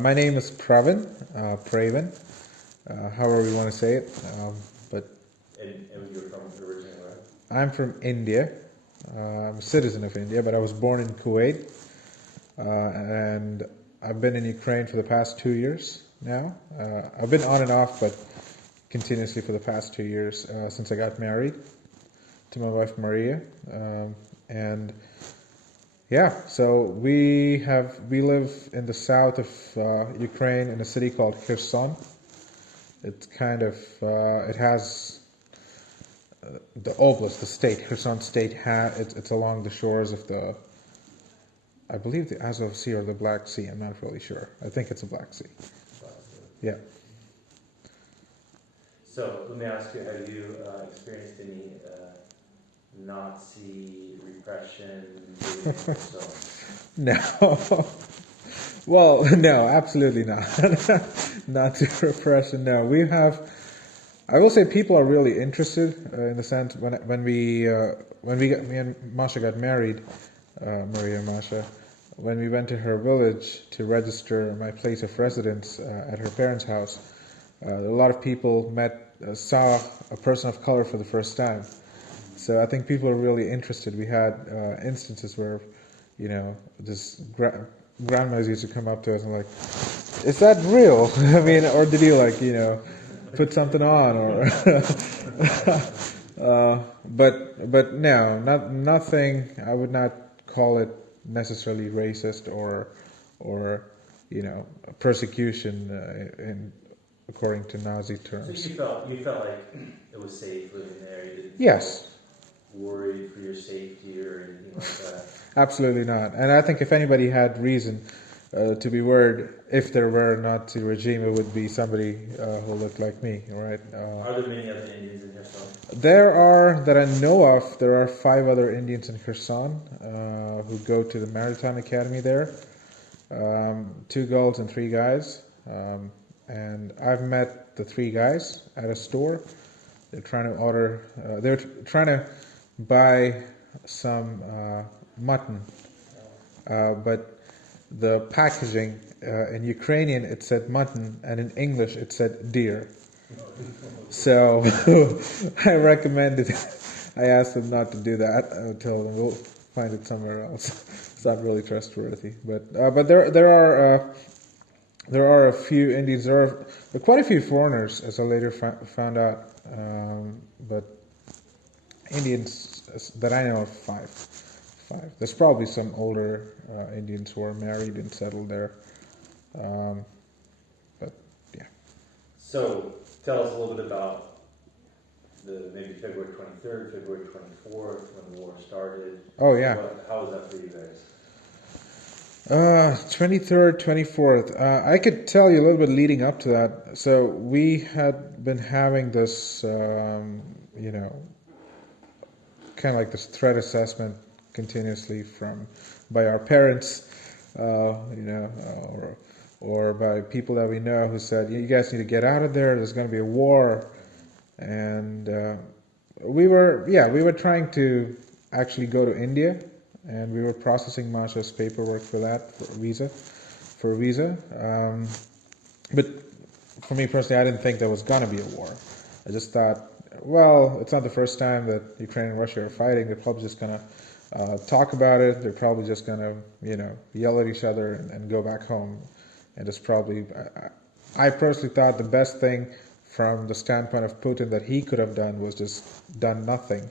My name is Prawin, however you want to say it. But And you're from originally where? I'm from India. I'm a citizen of India, but I was born in Kuwait, and I've been in Ukraine for the past 2 years now. I've been on and off, but continuously for the past 2 years since I got married to my wife Maria, and yeah, so we live in the south of Ukraine in a city called Kherson. It's kind of it has the oblast, the state, Kherson state. It's along the shores of I believe the Azov Sea or the Black Sea. I'm not really sure. I think it's the Black Sea. Yeah. So let me ask you: have you experienced any Nazi repression? No. Well, no, absolutely not. Nazi repression. No, we have. I will say people are really interested in the sense when me and Masha got married, Maria and Masha, when we went to her village to register my place of residence at her parents' house, a lot of people saw a person of color for the first time. So I think people are really interested. We had instances where, this grandmas used to come up to us and like, "Is that real?" I mean, or did you put something on, or but no, nothing. I would not call it necessarily racist or persecution according to Nazi terms. So you felt like it was safe living there. You didn't Yes. worried for your safety or anything like that? Absolutely not. And I think if anybody had reason to be worried, if there were a Nazi regime, it would be somebody who looked like me, right? Are there many other Indians in Kherson? There are, that I know of, there are 5 other Indians in Kherson who go to the Maritime Academy there. 2 girls and 3 guys. And I've met the 3 guys at a store. They're trying to buy some mutton, but the packaging in Ukrainian it said mutton and in English it said deer. So I asked them not to do that. I told them we'll find it somewhere else. It's not really trustworthy. But there are a few Indians. There are quite a few foreigners, as I later found out. But Indians that I know of, 5. There's probably some older Indians who are married and settled there. But yeah. So tell us a little bit about maybe February 23rd, February 24th, when the war started. Oh yeah. How was that for you guys? 23rd, 24th. I could tell you a little bit leading up to that. So we had been having this, kind of like this threat assessment continuously by our parents, or by people that we know who said, "You guys need to get out of there. There's going to be a war," and we were trying to actually go to India, and we were processing Masha's paperwork for that for a visa. But for me personally, I didn't think there was going to be a war. I just thought, well, it's not the first time that Ukraine and Russia are fighting. They're probably just going to talk about it. They're probably just going to, yell at each other and go back home. And it's probably, I personally thought the best thing from the standpoint of Putin that he could have done was just done nothing.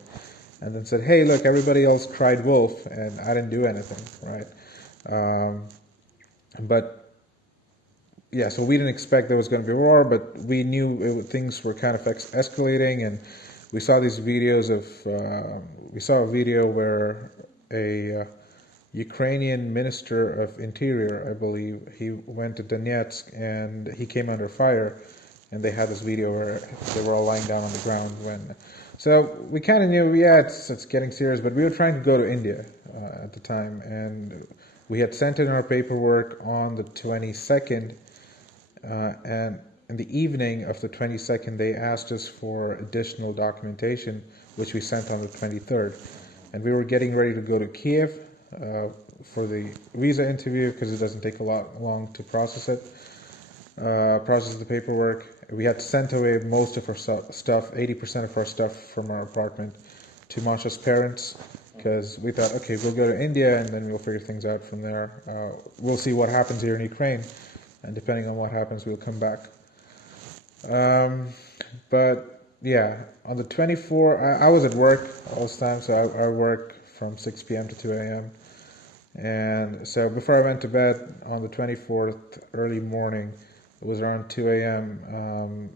And then said, "Hey, look, everybody else cried wolf, and I didn't do anything," right? But yeah, so we didn't expect there was going to be a war, but we knew things were kind of escalating, and we saw these videos we saw a video where a Ukrainian minister of interior, I believe, he went to Donetsk and he came under fire, and they had this video where they were all lying down on the ground so we kind of knew, it's getting serious, but we were trying to go to India at the time, and we had sent in our paperwork on the 22nd, and in the evening of the 22nd, they asked us for additional documentation, which we sent on the 23rd, and we were getting ready to go to Kiev for the visa interview because it doesn't take long to process it. Process the paperwork. We had sent away most of our stuff, 80% of our stuff from our apartment to Masha's parents because we thought, okay, we'll go to India and then we'll figure things out from there. We'll see what happens here in Ukraine, and depending on what happens, we'll come back. But yeah, on the 24th, I was at work all this time, so I work from 6 p.m. to 2 a.m. And so before I went to bed on the 24th, early morning, it was around 2 a.m.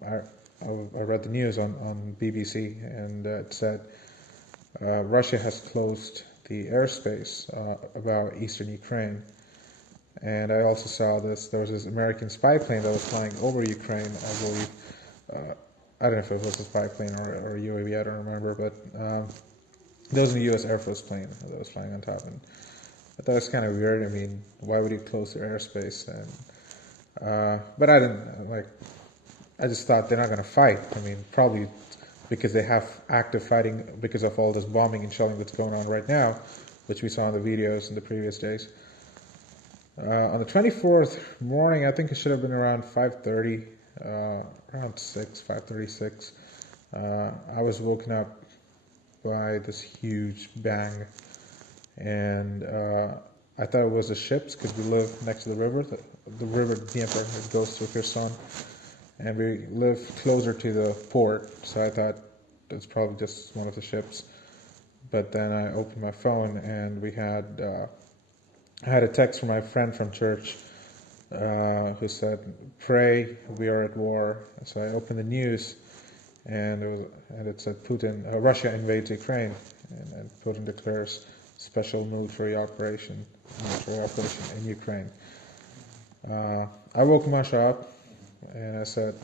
I read the news on BBC, and it said Russia has closed the airspace about eastern Ukraine. And I also saw there was this American spy plane that was flying over Ukraine, I believe. I don't know if it was a spy plane or a UAV, I don't remember, but there was a U.S. Air Force plane that was flying on top. And I thought it was kind of weird. I mean, why would you close their airspace? And but I didn't, I just thought they're not going to fight. I mean, probably because they have active fighting because of all this bombing and shelling that's going on right now, which we saw in the videos in the previous days. On the 24th morning, I think it should have been around 5:30, around 5:36. I was woken up by this huge bang, and I thought it was the ships because we live next to the river, the river Dnieper. It goes through Kherson, and we live closer to the port, so I thought it's probably just one of the ships. But then I opened my phone, and I had a text from my friend from church who said, "Pray, we are at war." So I opened the news, and it said Russia invades Ukraine, and Putin declares special military operation in Ukraine. I woke Masha up, and I said,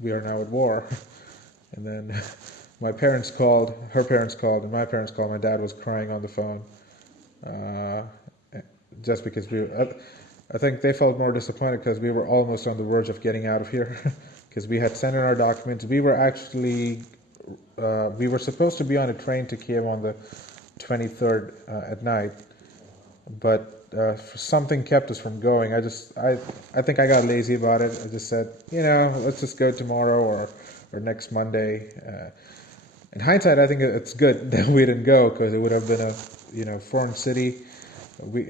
"We are now at war." And then my parents called, her parents called, and my parents called. My dad was crying on the phone. Just because I think they felt more disappointed because we were almost on the verge of getting out of here because we had sent in our documents. We were actually, we were supposed to be on a train to Kiev on the 23rd at night, but something kept us from going. I think I got lazy about it. I just said, let's just go tomorrow or next Monday. In hindsight, I think it's good that we didn't go because it would have been a foreign city. We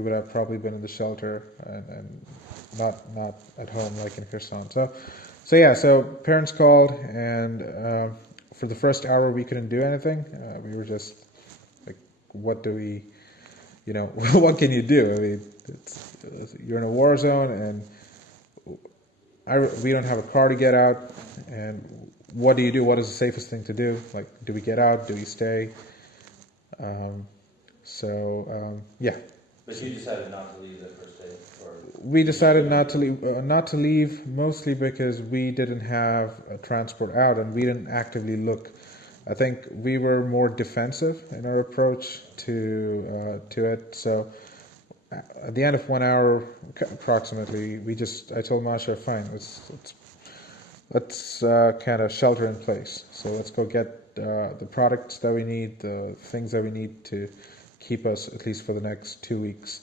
would have probably been in the shelter and not at home like in Kherson. So parents called, and for the first hour we couldn't do anything. We were just like, what do we, what can you do? I mean, you're in a war zone, and we don't have a car to get out. And what do you do? What is the safest thing to do? Like, do we get out? Do we stay? Yeah. But you decided not to leave the first day, or we decided not to leave, mostly because we didn't have a transport out, and we didn't actively look. I think we were more defensive in our approach to it. So at the end of 1 hour, approximately, I told Masha, fine, let's kind of shelter in place. So let's go get the products that we need, the things that we need to keep us at least for the next 2 weeks.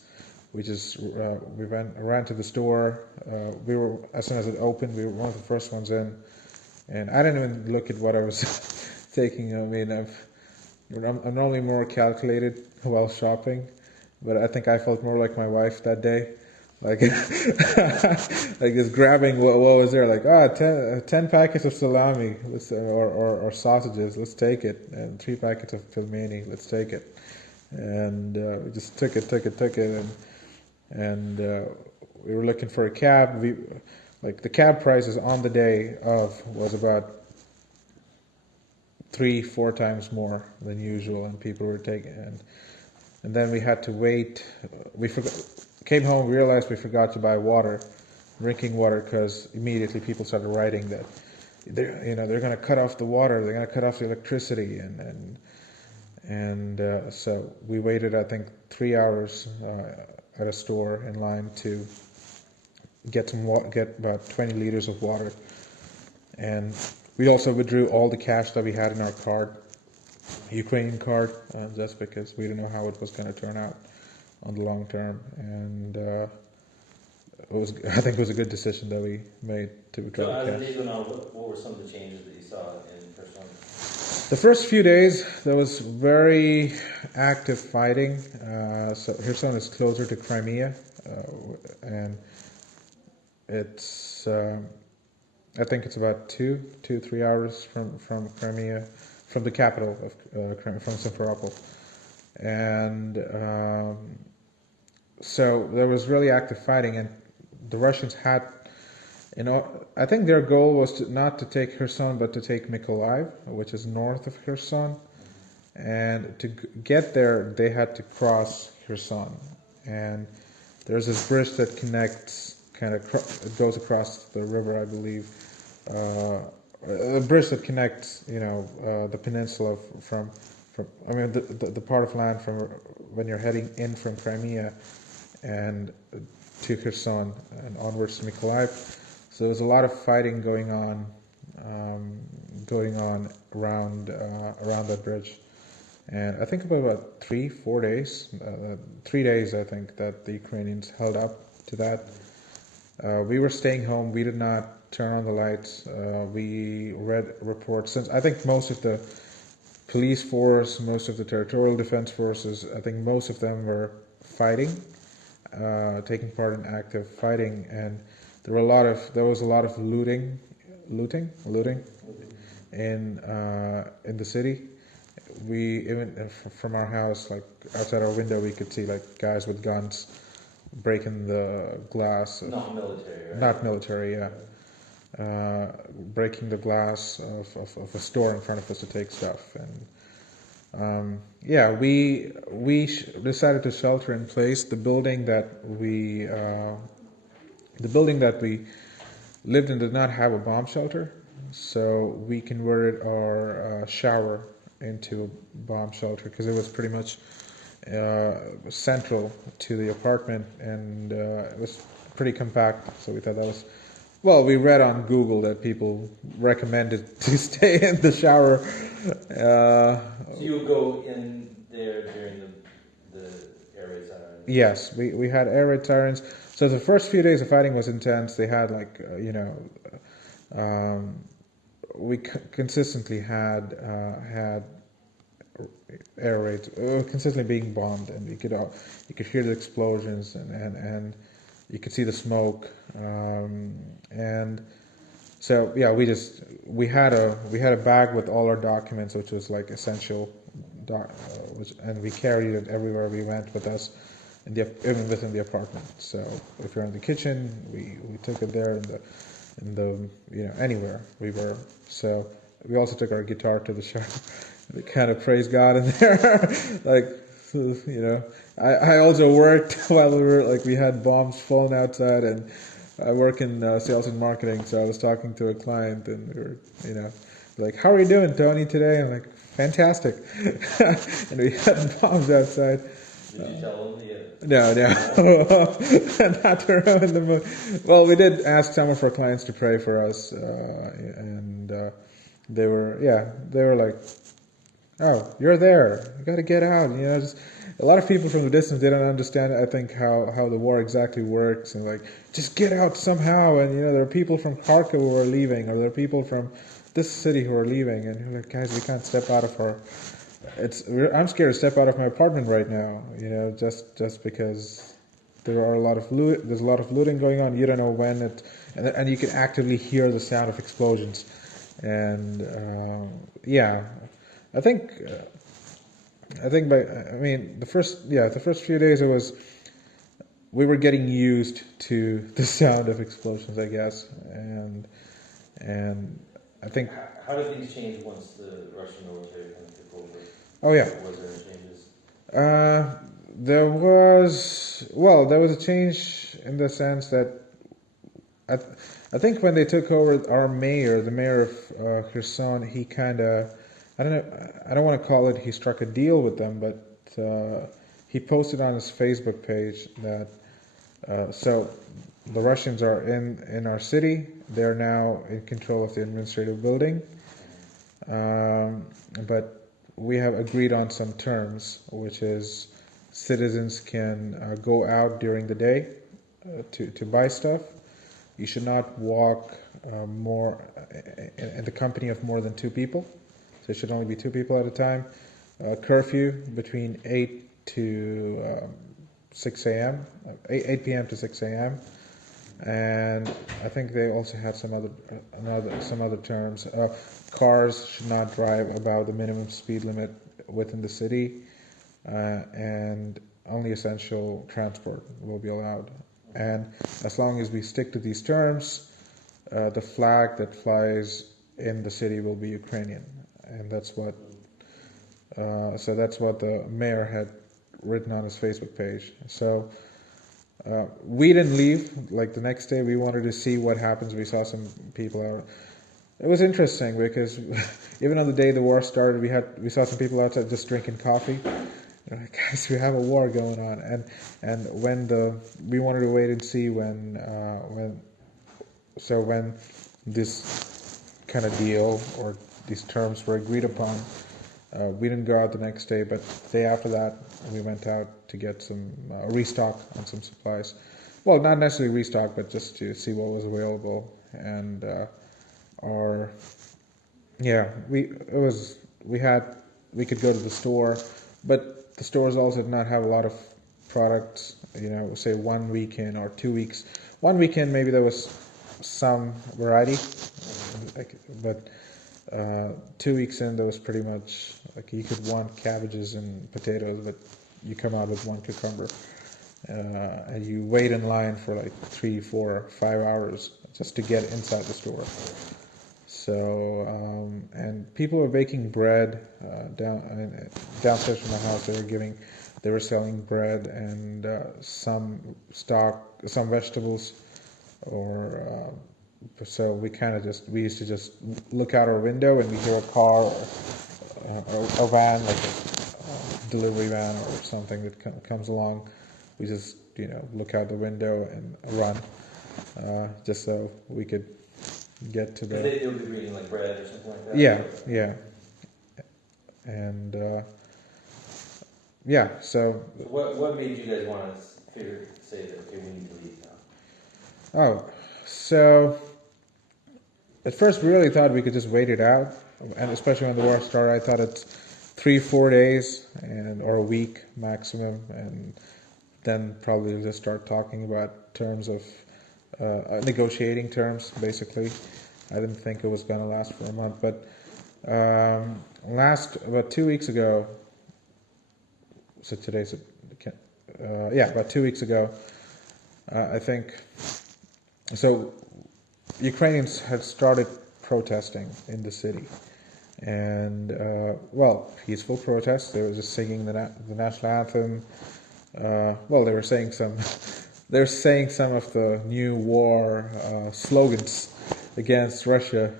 We ran to the store. We were, as soon as it opened, we were one of the first ones in, and I didn't even look at what I was taking. I mean, I'm normally more calculated while shopping, but I think I felt more like my wife that day, like like just grabbing what was there, like 10 packets of salami, or sausages, let's take it, and 3 packets of pelmeni, let's take it. And we just took it, and we were looking for a cab. The cab prices on the day of was about 3-4 times more than usual, and people were taking. And then we had to wait. Came home, realized we forgot to buy drinking water, because immediately people started writing that they're going to cut off the water, they're going to cut off the electricity, and so we waited, I think, 3 hours at a store in line to get about 20 liters of water. And we also withdrew all the cash that we had in our card, Ukrainian card, just because we didn't know how it was going to turn out. on the long term, and I think it was a good decision that we made to try So to as the catch. days went on, what were some of the changes that you saw in Kherson? The first few days, there was very active fighting. So Kherson is closer to Crimea, and it's I think it's about 3 hours from Crimea, from the capital of Crimea, from Simferopol, and so there was really active fighting, and the Russians had, I think their goal was not to take Kherson, but to take Mykolaiv, which is north of Kherson. And to get there, they had to cross Kherson. And there's this bridge that connects, it goes across the river, I believe. A bridge that connects, the peninsula the part of land from when you're heading in from Crimea and to Kherson and onwards to Mykolaiv. So there's a lot of fighting going on around that bridge. And I think about 3-4 days, 3 days I think that the Ukrainians held up to that. We were staying home. We did not turn on the lights. We read reports. Since I think most of the police force, most of the territorial defense forces, I think most of them were fighting, taking part in active fighting, and there was a lot of looting in the city. We even from our house, like outside our window, we could see like guys with guns breaking the glass. Not military, right? Not military, yeah. Breaking the glass of a store in front of us to take stuff, and we decided to shelter in place. The building that we lived in did not have a bomb shelter, so we converted our shower into a bomb shelter because it was pretty much central to the apartment, and it was pretty compact. So we thought that was, well, we read on Google that people recommended to stay in the shower. So you would go in there during the air raid siren? Yes, we had air raid sirens. So the first few days of fighting was intense. They had we consistently had air raids, consistently being bombed, and you could hear the explosions, and you could see the smoke, and so yeah, we had a bag with all our documents, which was like essential, and we carried it everywhere we went with us, even within the apartment. So if you're in the kitchen, we took it there, in the anywhere we were. So we also took our guitar to the shower. We kind of praise God in there. I also worked while we had bombs falling outside, and I work in sales and marketing, so I was talking to a client, and we were, like, how are you doing, Tony, today? I'm like, fantastic. And we had bombs outside. Did you tell them? No, not to ruin the mood. Well, we did ask some of our clients to pray for us, and they were like, "Oh, you're there. You got to get out." Just a lot of people from the distance, they don't understand, I think, how the war exactly works, and like, just get out somehow. And there are people from Kharkiv who are leaving, or there are people from this city who are leaving, and you're like, guys, we can't step out of our. I'm scared to step out of my apartment right now, just because there's a lot of looting going on. You don't know when and you can actively hear the sound of explosions, and I think the first few days we were getting used to the sound of explosions, I guess, and I think. How did things change once the Russian military kind of took over? Oh yeah. Was there any changes? There was a change in the sense that I think when they took over, the mayor of Kherson, he kind of, I don't want to call it he struck a deal with them, but he posted on his Facebook page that so the Russians are in our city. They're now in control of the administrative building, but we have agreed on some terms, which is citizens can go out during the day to buy stuff. You should not walk more in the company of more than two people. So it should only be two people at a time. Curfew between 8 to 6 a.m., 8 p.m. to 6 a.m. And I think they also had some other terms. Cars should not drive above the minimum speed limit within the city, and only essential transport will be allowed. And as long as we stick to these terms, the flag that flies in the city will be Ukrainian, and that's what. So that's what the mayor had written on his Facebook page. So we didn't leave. Like the next day, we wanted to see what happens. We saw some people out. It was interesting because even on the day the war started, we saw some people outside just drinking coffee. They're like, guys, we have a war going on, and when we wanted to wait and see when this kind of deal or these terms were agreed upon. We didn't go out the next day, but the day after that, we went out to get some restock on some supplies. Well, not necessarily restock, but just to see what was available. And we could go to the store, but the stores also did not have a lot of products. Say 1 weekend or 2 weeks. 1 weekend maybe there was some variety, but 2 weeks in there was pretty much like you could want cabbages and potatoes, but you come out with one cucumber, and you wait in line for like 3, 4, 5 hours just to get inside the store. So and people were baking bread downstairs from the house. They were selling bread and some vegetables, or so we used to just look out our window and we hear a car or a van, like a delivery van or something that comes along. We just look out the window and run, just so we could get to the. They would be bringing like bread or something like that. Yeah, and So what made you guys want to say that okay, we need to leave now? Oh, so at first we really thought we could just wait it out, and especially when the war started, I thought it's 3-4 days or a week maximum, and then probably just start talking about terms of negotiating terms. Basically, I didn't think it was going to last for a month, but about 2 weeks ago. So today's about 2 weeks ago, I think. So Ukrainians had started protesting in the city, and peaceful protests. They were just singing the national anthem. They were saying some of the new war slogans against Russia,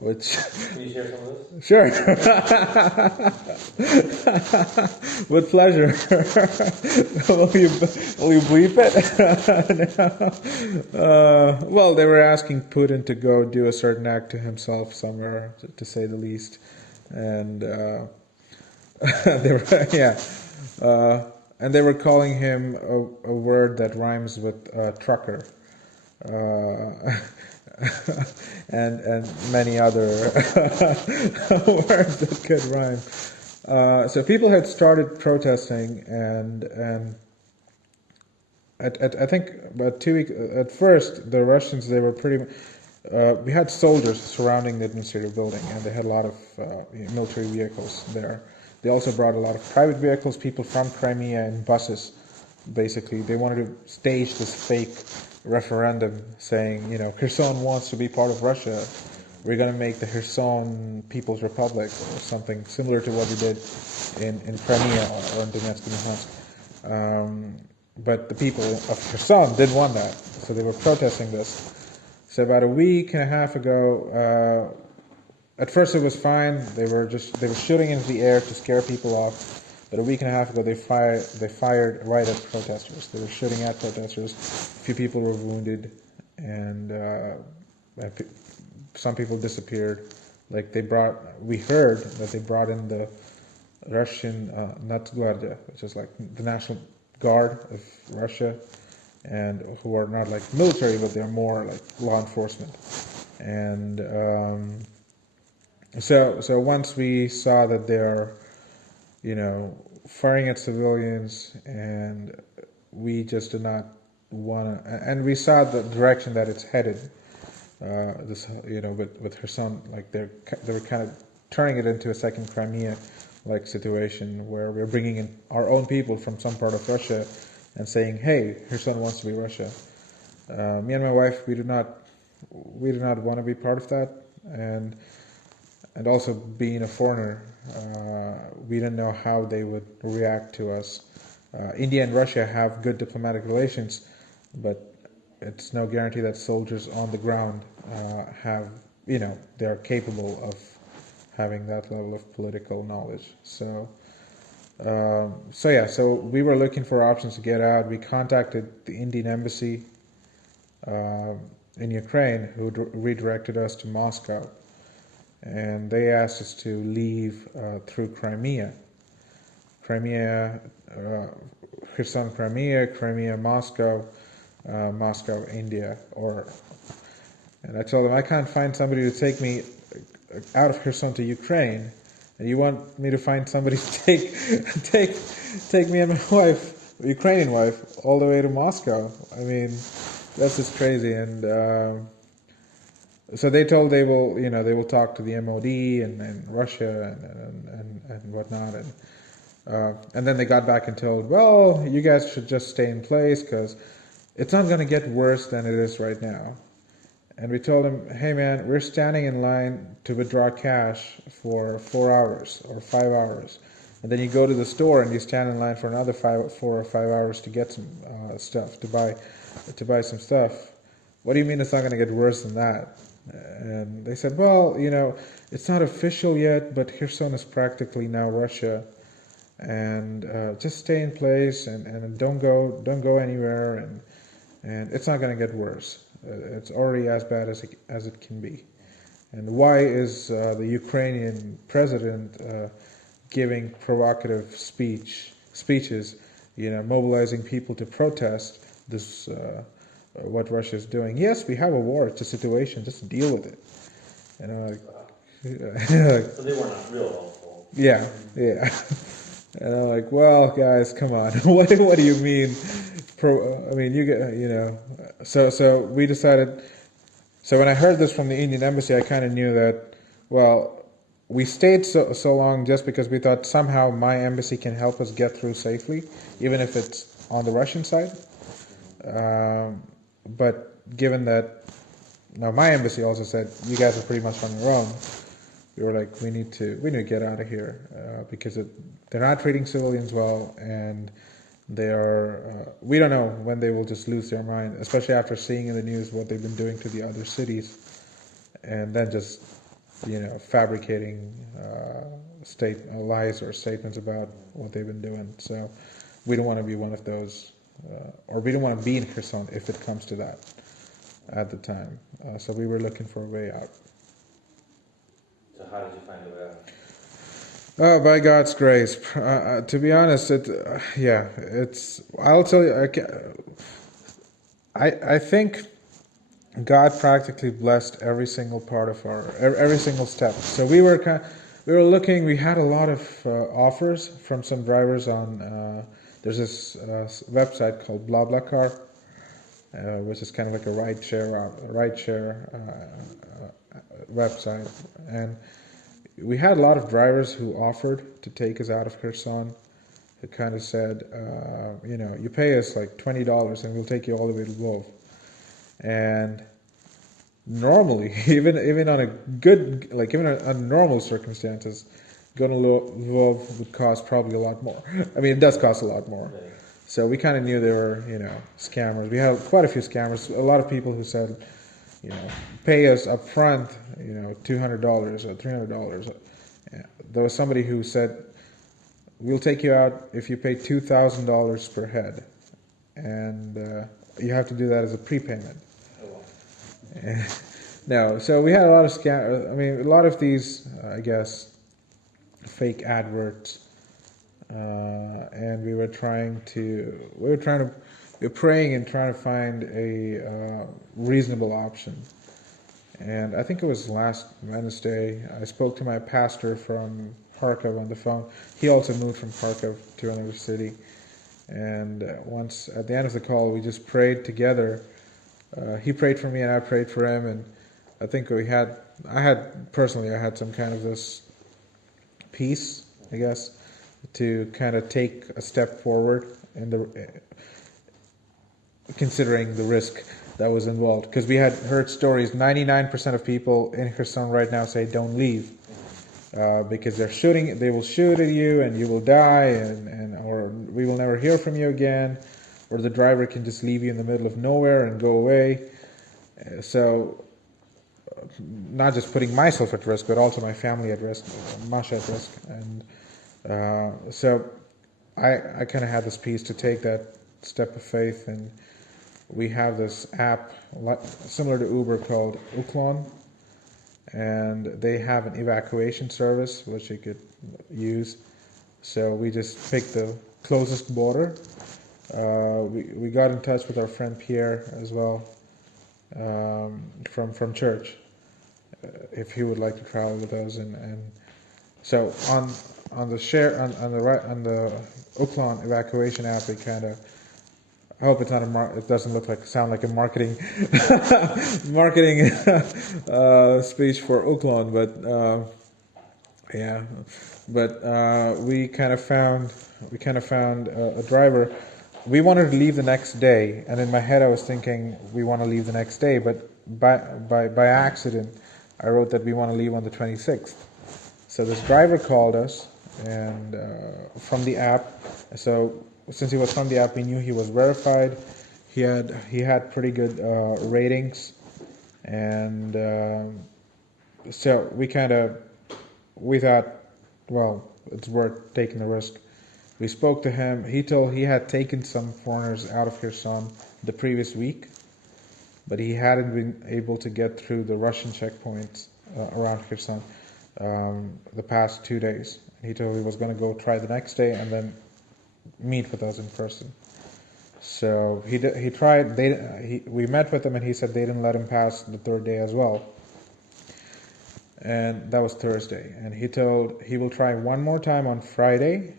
which. Can you share some of those? Sure. With pleasure. Will you bleep it? No. They were asking Putin to go do a certain act to himself somewhere, to say the least, and and they were calling him a word that rhymes with trucker. And many other words that could rhyme. So people had started protesting, and I think about 2 weeks. At first, the Russians, they were pretty. We had soldiers surrounding the administrative building, and they had a lot of military vehicles there. They also brought a lot of private vehicles, people from Crimea, and buses. Basically, they wanted to stage this fake referendum saying, Kherson wants to be part of Russia. We're going to make the Kherson People's Republic, or something similar to what we did in Crimea or in Donetsk and Luhansk. But the people of Kherson didn't want that, so they were protesting this. So about a week and a half ago, at first it was fine. They were shooting into the air to scare people off. But a week and a half ago, they fired right at protesters. They were shooting at protesters. A few people were wounded, and some people disappeared. We heard that they brought in the Russian Nadzgvardia, which is like the National Guard of Russia, and who are not like military, but they're more like law enforcement. And so once we saw that they're, firing at civilians, and we just did not want to, and we saw the direction that it's headed. With Kherson, like they were kind of turning it into a second Crimea like situation where we're bringing in our own people from some part of Russia and saying, hey, Kherson wants to be Russia. Me and my wife, we do not want to be part of that, and also being a foreigner, we didn't know how they would react to us. India and Russia have good diplomatic relations, but it's no guarantee that soldiers on the ground they're capable of having that level of political knowledge. So we were looking for options to get out. We contacted the Indian embassy in Ukraine, who redirected us to Moscow, and they asked us to leave through Crimea, Kherson, Crimea, Moscow, Moscow, India, and I told them I can't find somebody to take me out of Kherson to Ukraine, and you want me to find somebody to take me and my wife, Ukrainian wife, all the way to Moscow. I mean, that's just crazy. And so they told they will talk to the MOD and Russia and whatnot, and then they got back and told, well, you guys should just stay in place because it's not going to get worse than it is right now. And we told him, hey man, we're standing in line to withdraw cash for 4 hours or 5 hours. And then you go to the store and you stand in line for another 4 or 5 hours to get some stuff, to buy some stuff. What do you mean it's not going to get worse than that? And they said, well, it's not official yet, but Kherson is practically now Russia. And just stay in place and don't go anywhere, and it's not going to get worse. It's already as bad as it can be. And why is the Ukrainian president giving provocative speeches, mobilizing people to protest this, what Russia is doing? Yes, we have a war. It's a situation. Just deal with it. So they were not real helpful. Yeah. And I'm like, well, guys, come on. What do you mean? So we decided. So when I heard this from the Indian embassy, I kind of knew that, well, we stayed so long just because we thought somehow my embassy can help us get through safely, even if it's on the Russian side. But given that, now my embassy also said, you guys are pretty much on your own. We were like, we need to get out of here because they're not treating civilians well, and they are. We don't know when they will just lose their mind, especially after seeing in the news what they've been doing to the other cities, and then just fabricating lies or statements about what they've been doing. So we don't want to be one of those, or we don't want to be in Kherson if it comes to that at the time. So we were looking for a way out. So how did you find a way out? By God's grace. To be honest, I'll tell you. I think God practically blessed every single part of every single step. So we were looking. We had a lot of offers from some drivers on. There's this website called BlaBlaCar, which is kind of like a rideshare website, and we had a lot of drivers who offered to take us out of Kherson. Who kind of said, you pay us like $20 and we'll take you all the way to Lvov. And normally, even on a good, even under normal circumstances, going to Lvov would cost probably a lot more. I mean, it does cost a lot more. Okay. So we kind of knew there were, scammers. We had quite a few scammers. A lot of people who said, pay us up front, $200 or $300. There was somebody who said, we'll take you out if you pay $2,000 per head. And you have to do that as a prepayment. Oh, wow. No, so we had a lot of a lot of these, I guess, fake adverts and we were praying and trying to find a reasonable option. And I think it was last Wednesday, I spoke to my pastor from Kharkov on the phone. He also moved from Kharkov to another city. And once at the end of the call, we just prayed together. He prayed for me and I prayed for him. And I think I had some kind of this peace, I guess, to kind of take a step forward in considering the risk that was involved. Because we had heard stories, 99% of people in Kherson right now say don't leave. Because they will shoot at you and you will die, or we will never hear from you again, or the driver can just leave you in the middle of nowhere and go away. So, not just putting myself at risk, but also my family at risk, Masha at risk. And so I kind of had this piece to take that step of faith, and we have this app similar to Uber called Uklon. And they have an evacuation service which you could use. So we just picked the closest border. We got in touch with our friend Pierre as well, from church, if he would like to travel with us. And so on the Uklon evacuation app, we kind of, I hope it's not it doesn't sound like a marketing speech for Uklon, but we kind of found a driver. We wanted to leave the next day, and in my head I was thinking we want to leave the next day, but by accident I wrote that we want to leave on the 26th. So this driver called us and from the app. So since he was from the app, we knew he was verified. He had pretty good ratings, and so we thought, well, it's worth taking the risk. We spoke to him. He had taken some foreigners out of Kherson the previous week, but he hadn't been able to get through the Russian checkpoints around Kherson the past 2 days. He told he was going to go try the next day and then meet with us in person. So he tried. We met with him, and he said they didn't let him pass the third day as well. And that was Thursday. And he told he will try one more time on Friday,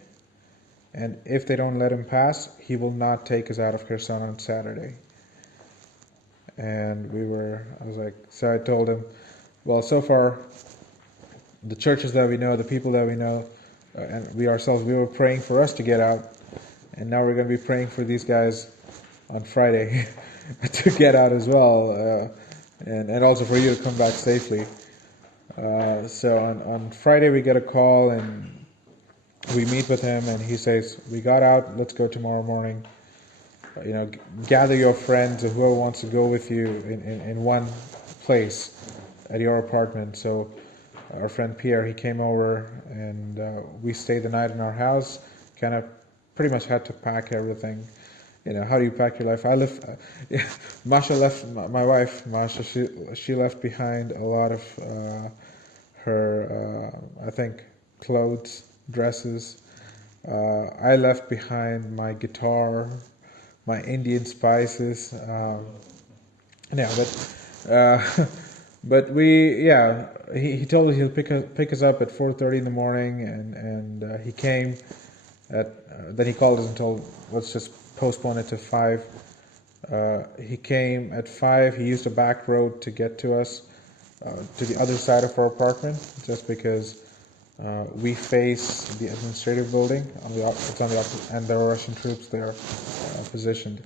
and if they don't let him pass, he will not take us out of Kherson on Saturday. And so I told him, well, so far, the churches that we know, the people that we know, and we ourselves, we were praying for us to get out. And now we're going to be praying for these guys on Friday to get out as well, and also for you to come back safely. So on Friday we get a call and we meet with him, and he says, we got out, let's go tomorrow morning. Gather your friends and whoever wants to go with you in one place at your apartment. So our friend Pierre, he came over, and we stayed the night in our house, kind of pretty much had to pack everything. How do you pack your life? Masha left, my wife, Masha, she left behind a lot of her, I think, clothes, dresses. I left behind my guitar, my Indian spices. But he told us he'll pick us up at 4:30 in the morning, and he came then he called us and told, let's just postpone it to 5. He came at 5. He used a back road to get to us, to the other side of our apartment, just because we face the administrative building. It's on the opposite, and there are Russian troops there positioned.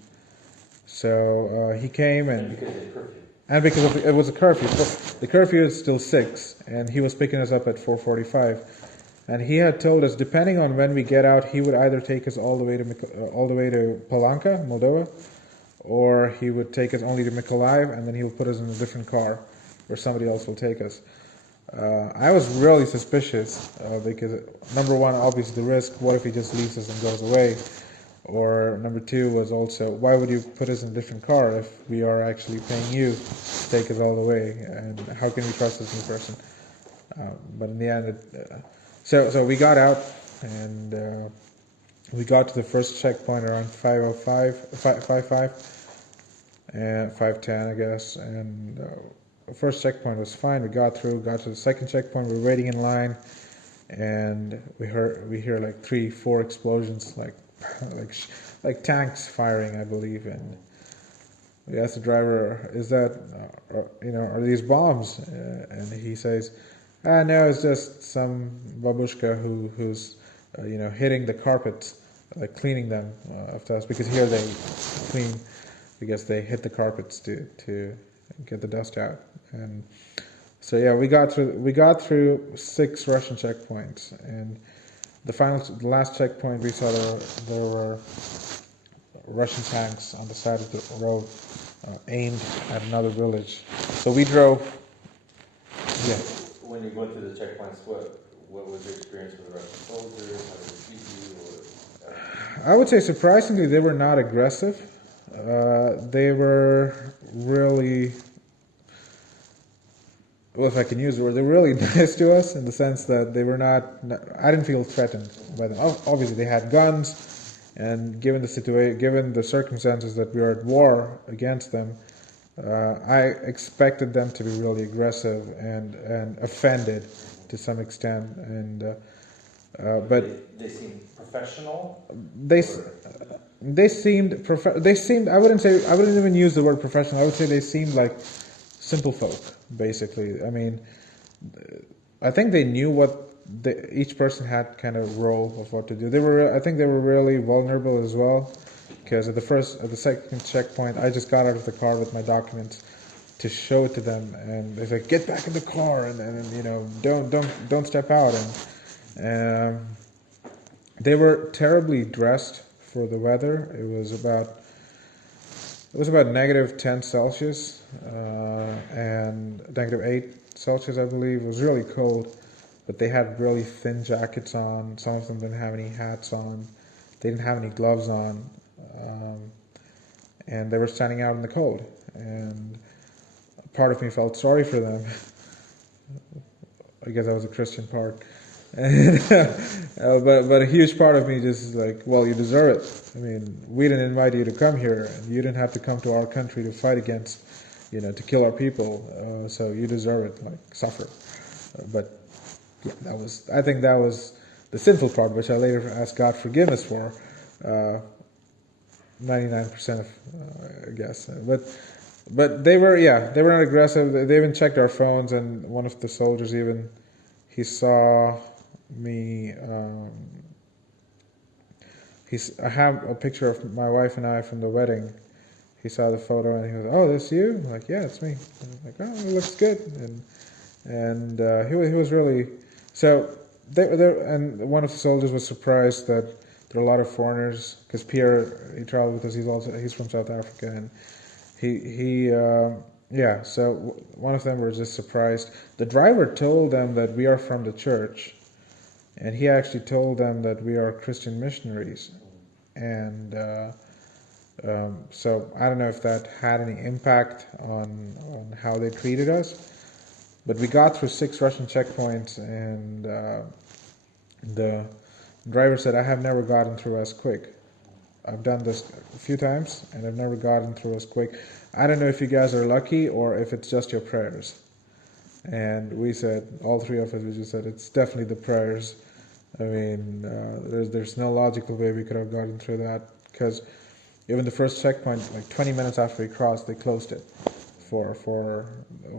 So he came, and because it was a curfew. The curfew is still 6, and he was picking us up at 4:45. And he had told us, depending on when we get out, he would either take us all the way to Polanka, Moldova, or he would take us only to Mykolaiv, and then he would put us in a different car, where somebody else will take us. I was really suspicious because, number one, obviously the risk. What if he just leaves us and goes away? Or number two was also, why would you put us in a different car if we are actually paying you to take us all the way? And how can we trust this new person? But in the end, So we got out, and We got to the first checkpoint around 5:05, and 5:10, I guess. And the first checkpoint was fine. We got through. Got to the second checkpoint. We were waiting in line, and we hear like 3-4 explosions, like tanks firing, I believe. And we asked the driver, "Is that are these bombs?" And he says, "No, it's just some babushka who's hitting the carpets, like cleaning them after us, because here they clean because they hit the carpets to get the dust out." And so yeah, we got through 6 Russian checkpoints, and the last checkpoint we saw there were Russian tanks on the side of the road aimed at another village. So we drove. Yeah. When you went through the checkpoints, what was your experience with the Russian soldiers? How did they treat you? I would say surprisingly they were not aggressive. They were really, well, if I can use the word, they were really nice to us in the sense that they were not. I didn't feel threatened by them. Obviously, they had guns, and given the situation, given the circumstances that we were at war against them, I expected them to be really aggressive and offended to some extent. And but they seemed professional. They seemed they seemed. I wouldn't even use the word professional. I would say they seemed like simple folk, basically. I mean, I think they knew what each person had kind of role of what to do. I think they were really vulnerable as well, because at the second checkpoint, I just got out of the car with my documents to show it to them, and they said, "Get back in the car," and don't step out. And they were terribly dressed for the weather. It was about -10 Celsius and -8 Celsius, I believe. It was really cold, but they had really thin jackets on. Some of them didn't have any hats on. They didn't have any gloves on, and they were standing out in the cold. And part of me felt sorry for them. I guess that was a Christian part. And, but a huge part of me just is like, well, you deserve it. I mean, we didn't invite you to come here, and you didn't have to come to our country to fight against, to kill our people. So you deserve it, like suffer. But yeah, I think that was the sinful part, which I later asked God forgiveness for. 99% of, I guess. But they were not aggressive. They even checked our phones, and one of the soldiers he saw me. I have a picture of my wife and I from the wedding. He saw the photo and he was, "Oh, that's you?" I'm like, "Yeah, it's me." I was like, "Oh, it looks good." And he was really so. And one of the soldiers was surprised that there are a lot of foreigners, because Pierre, he traveled with us. He's from South Africa, and so one of them was just surprised. The driver told them that we are from the church, and he actually told them that we are Christian missionaries. And so I don't know if that had any impact on how they treated us, but we got through 6 Russian checkpoints, and the driver said, "I have never gotten through as quick. I've done this a few times, and I've never gotten through as quick. I don't know if you guys are lucky or if it's just your prayers." And we said, all 3 of us, we just said, it's definitely the prayers. I mean, there's no logical way we could have gotten through that, because even the first checkpoint, like 20 minutes after we crossed, they closed it for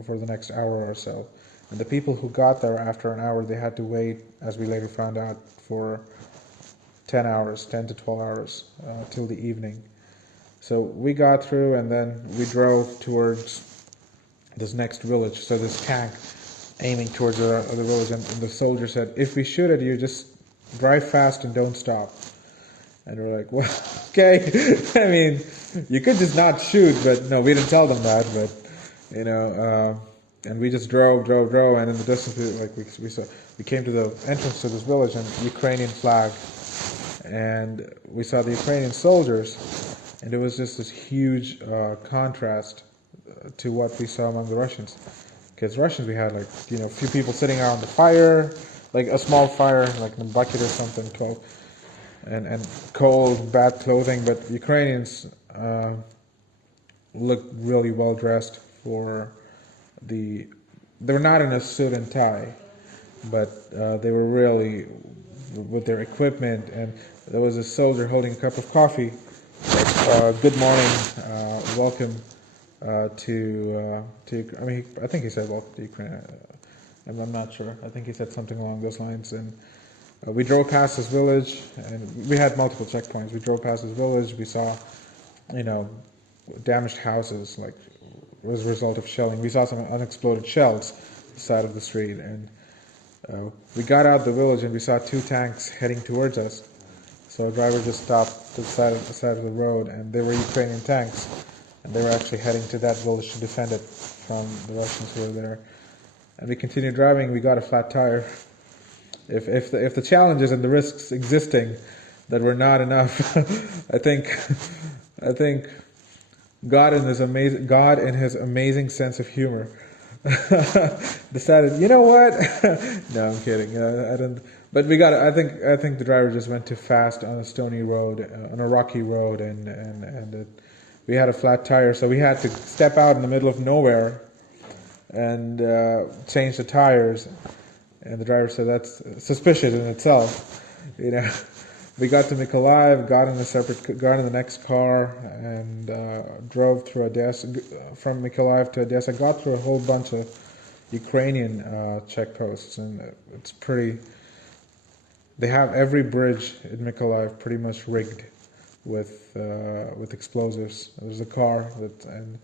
the next hour or so. And the people who got there after an hour, they had to wait, as we later found out, for 10 to 12 hours till the evening. So we got through, and then we drove towards this next village. So this tank aiming towards the village, and the soldier said, "If we shoot at you, just drive fast and don't stop." And we're like, "Well, okay." I mean, you could just not shoot, but no, we didn't tell them that. But and we just drove, and in the distance, we came to the entrance to this village, and Ukrainian flag, and we saw the Ukrainian soldiers, and it was just this huge contrast to what we saw among the Russians. Because Russians, we had a few people sitting around the fire, like a small fire, like in a bucket or something, and cold, bad clothing. But Ukrainians look really well dressed for the. They were not in a suit and tie, but they were really with their equipment. And there was a soldier holding a cup of coffee. Good morning, welcome to. I mean, I think he said welcome to Ukraine. I'm not sure. I think he said something along those lines. And we drove past this village, and we had multiple checkpoints. We drove past this village. We saw, damaged houses, like as a result of shelling. We saw some unexploded shells on the side of the street, and we got out the village and we saw two tanks heading towards us. So our driver just stopped to the side of the road, and they were Ukrainian tanks, and they were actually heading to that village to defend it from the Russians who were there. And we continued driving. We got a flat tire. If the challenges and the risks existing that were not enough, I think God in his amazing sense of humor decided, you know what? No, I'm kidding. I don't. But we got. I think the driver just went too fast on a stony road, on a rocky road, and we had a flat tire, so we had to step out in the middle of nowhere and change the tires. And the driver said that's suspicious in itself. We got to Mykolaiv, got in the next car, and drove through Odessa. From Mykolaiv to Odessa, got through a whole bunch of Ukrainian checkposts, and it's pretty. They have every bridge in Mykolaiv pretty much rigged with explosives. There's a car and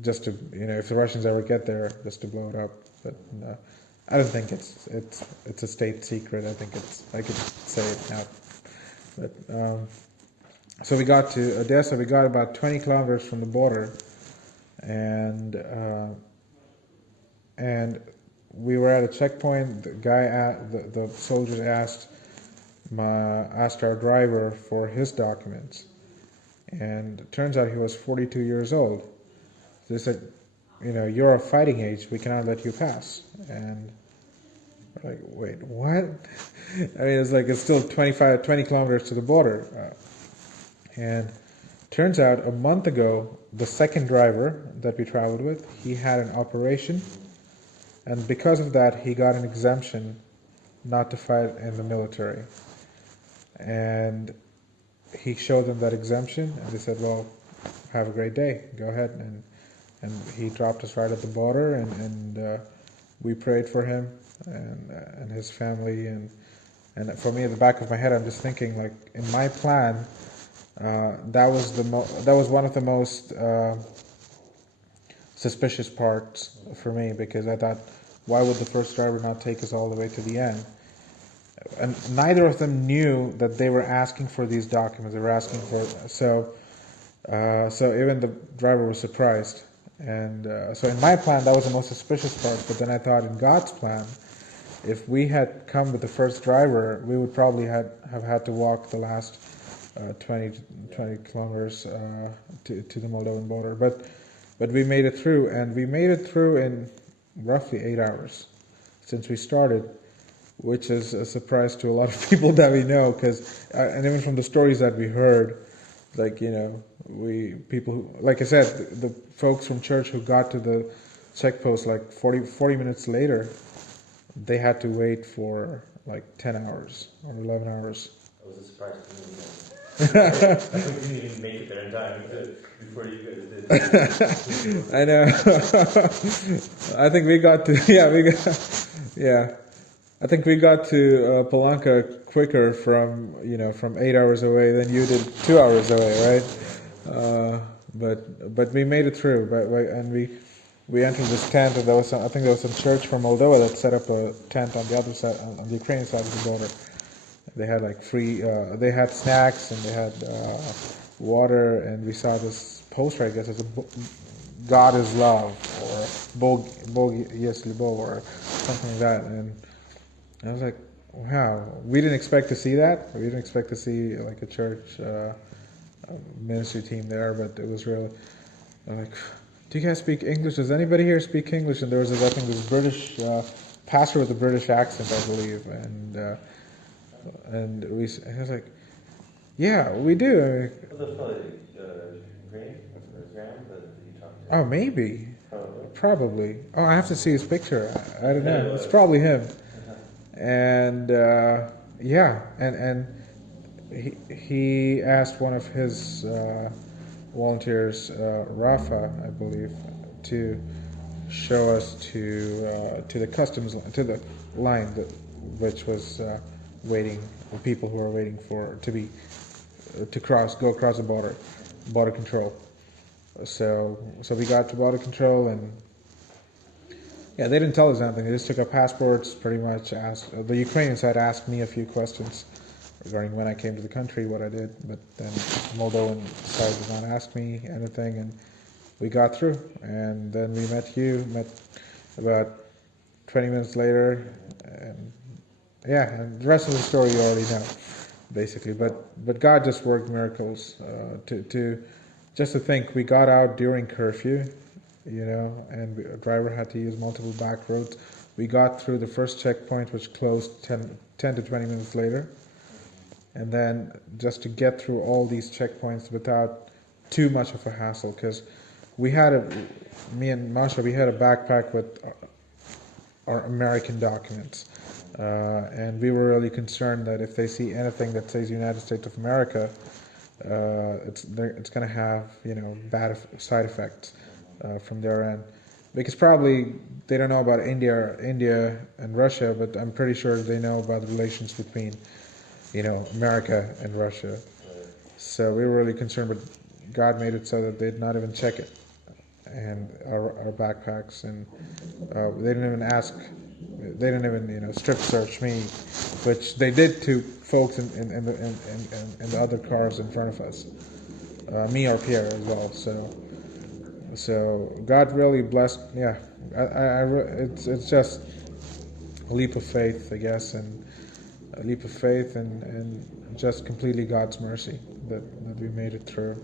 just to if the Russians ever get there, just to blow it up. But I don't think it's a state secret. I think I could say it now. But so we got to Odessa. We got about 20 kilometers from the border, and we were at a checkpoint. The soldiers asked our driver for his documents, and it turns out he was 42 years old. They said, you're of fighting age. We cannot let you pass. And we're like, wait, what? I mean, it's still 20 kilometers to the border. And turns out a month ago, the second driver that we traveled with, he had an operation. And because of that, he got an exemption not to fight in the military. And he showed them that exemption, and they said, well, have a great day. Go ahead. And he dropped us right at the border, and we prayed for him and his family. And for me, at the back of my head, I'm just thinking, like, in my plan, that was one of the most suspicious parts for me, because I thought, why would the first driver not take us all the way to the end? And neither of them knew that they were asking for these documents. They were asking for so even the driver was surprised. And so in my plan, that was the most suspicious part. But then I thought, in God's plan, if we had come with the first driver, we would probably have had to walk the last 20 kilometers to the Moldovan border. But we made it through, and we made it through in roughly 8 hours since we started, which is a surprise to a lot of people that we know, and even from the stories that we heard, people who, like I said, the folks from church who got to the checkpost like 40 minutes later, they had to wait for like 10 hours or 11 hours. That was a surprise to me. I didn't even make it there in time before you guys did. I know. I think we got to, I think we got to Palanca quicker from 8 hours away than you did 2 hours away, right? But we made it through. And we entered this tent, and I think there was some church from Moldova that set up a tent on the other side, on the Ukrainian side of the border. They had like free. They had snacks, and they had water, and we saw this poster. I guess it's God is love, or Bog yes Любов, or something like that. And I was like, wow, we didn't expect to see that. We didn't expect to see like a church ministry team there, but it was real. Like, do you guys speak English? Does anybody here speak English? And there was, I think, this British pastor with a British accent, I believe, and I was like, Yeah, we do. Well, that's probably Green or Graham that you talked to. Oh, maybe. Probably. Probably. Oh, I have to see his picture. I don't know. It's probably him. And yeah, and he asked one of his volunteers, Rafa, I believe, to show us to the customs to the line that which was waiting, the people who were waiting for to go across the border control. So we got to border control, and yeah, they didn't tell us anything. They just took our passports, pretty much asked, the Ukrainians had asked me a few questions regarding when I came to the country, what I did, but then Moldovan side did not ask me anything, and we got through. And then we met about 20 minutes later, and yeah, and the rest of the story you already know, basically. But God just worked miracles. Just to think, we got out during curfew, and a driver had to use multiple back roads. We got through the first checkpoint, which closed 10 to 20 minutes later. And then just to get through all these checkpoints without too much of a hassle, because me and Masha, we had a backpack with our American documents. And we were really concerned that if they see anything that says United States of America, it's going to have bad side effects from their end, because probably they don't know about India and Russia, but I'm pretty sure they know about the relations between America and Russia. So we were really concerned, but God made it so that they'd not even check it, and our backpacks, and they didn't even strip search me, which they did to folks in the other cars in front of us, me or Pierre as well. So God really blessed. Yeah, it's just a leap of faith, I guess, and a leap of faith, and just completely God's mercy that we made it through.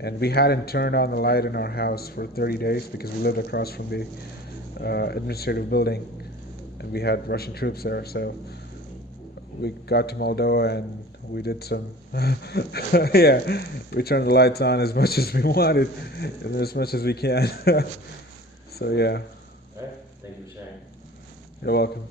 And we hadn't turned on the light in our house for 30 days because we lived across from the administrative building, and we had Russian troops there. So we got to Moldova and we did some, yeah, we turned the lights on as much as we wanted and as much as we can. So yeah. All right. Thank you for sharing. You're welcome.